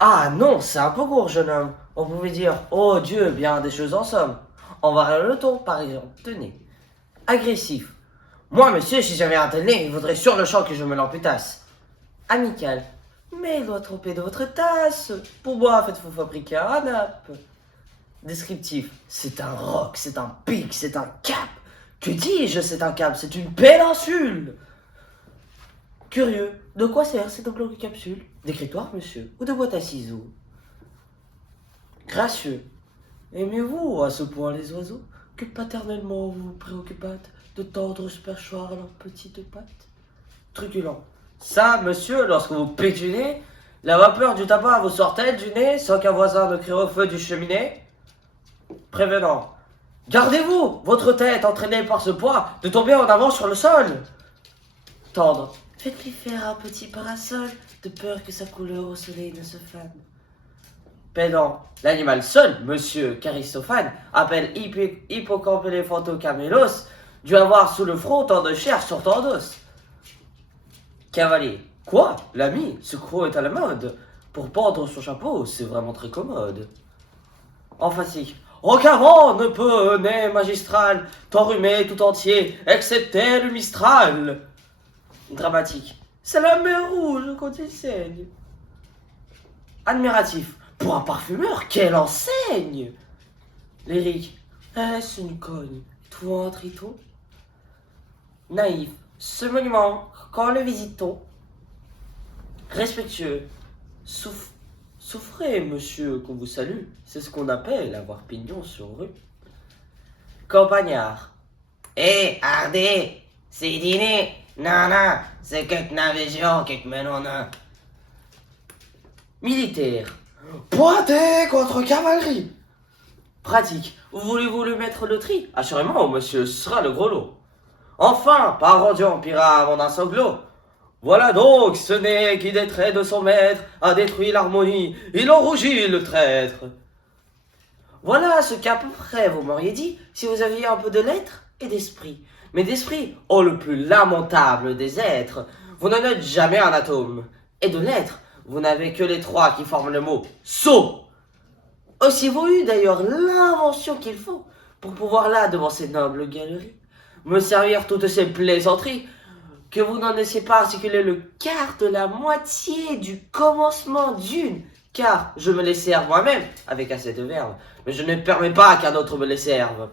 Ah non, c'est un peu court, jeune homme. On pouvait dire, oh Dieu, bien des choses en somme. On va rire le ton, par exemple. Tenez. Agressif. Moi, monsieur, si j'avais un tel nez, il vaudrait sur le champ que je me l'amputasse. Amical. Mais il doit tromper de votre tasse. Pourquoi faites-vous fabriquer un nappe? Descriptif. C'est un roc, c'est un pic, c'est un cap. Que dis-je, c'est un cap, c'est une péninsule. Curieux. De quoi sert cette longue capsule? D'écritoire, monsieur, ou de boîte à ciseaux? Gracieux. Aimez-vous à ce point les oiseaux que paternellement vous vous préoccupâtes de tendre ce perchoir à leurs petites pattes? Truculent. Ça, monsieur, lorsque vous pétunez, la vapeur du tabac vous sort-elle du nez sans qu'un voisin ne crie au feu du cheminée? Prévenant. Gardez-vous, votre tête entraînée par ce poids, de tomber en avant sur le sol. Tendre. Faites-lui faire un petit parasol, de peur que sa couleur au soleil ne se fane. Pédant. L'animal seul, monsieur Caristophane, appelle Hippocampe éléphantocamélos, dû avoir sous le front tant de chair sur tant d'os. Cavalier. Quoi? L'ami, ce croc est à la mode. Pour pendre son chapeau, c'est vraiment très commode. Emphatique. Aucun vent ne peut, nez magistral, t'enrhumer tout entier, excepté le Mistral. Dramatique. C'est la mer rouge quand il saigne. Admiratif. Pour un parfumeur, quelle enseigne! Lyrique. Est-ce une cogne? Êtes-vous un triton? Naïf. Ce monument, quand le visite-t-on? Respectueux. Souffrez, monsieur, qu'on vous salue. C'est ce qu'on appelle avoir pignon sur rue. Campagnard. Eh, Hardé, c'est dîner. Non, non, c'est que navision qui te mène en un. Militaire. Pointé contre cavalerie. Pratique. Voulez-vous lui mettre le tri? Assurément, monsieur, ce sera le gros lot. Enfin, par Rodion, pira avant d'un sanglot. Voilà donc ce nez qui des traits de son maître a détruit l'harmonie. Il en rougit le traître. Voilà ce qu'à peu près vous m'auriez dit si vous aviez un peu de lettres et d'esprit. Mais d'esprit, oh le plus lamentable des êtres, vous n'en êtes jamais un atome. Et de lettres, vous n'avez que les trois qui forment le mot sot. Eussiez-vous eu d'ailleurs l'invention qu'il faut pour pouvoir là, devant ces nobles galeries, me servir toutes ces plaisanteries, que vous n'en laissez pas articuler le quart de la moitié du commencement d'une, car je me les sers moi-même avec assez de verve, mais je ne permets pas qu'un autre me les serve.